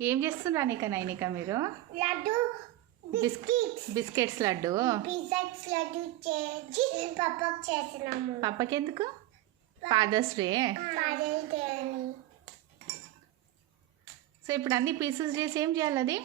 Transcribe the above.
ఏం చేస్తుండ్రా నీక నైనిక మీరు? లడ్డు బిస్కెట్స్ లడ్డు. బిస్కెట్స్ లడ్డు చేసి పప్పకి చేస్తున్నాము. పప్పకి ఎందుకు? Fathers day. ఫాదర్స్ డే అని. సో ఇప్పుడు అన్ని పీసెస్ చేసి ఏం చేయాలి అది?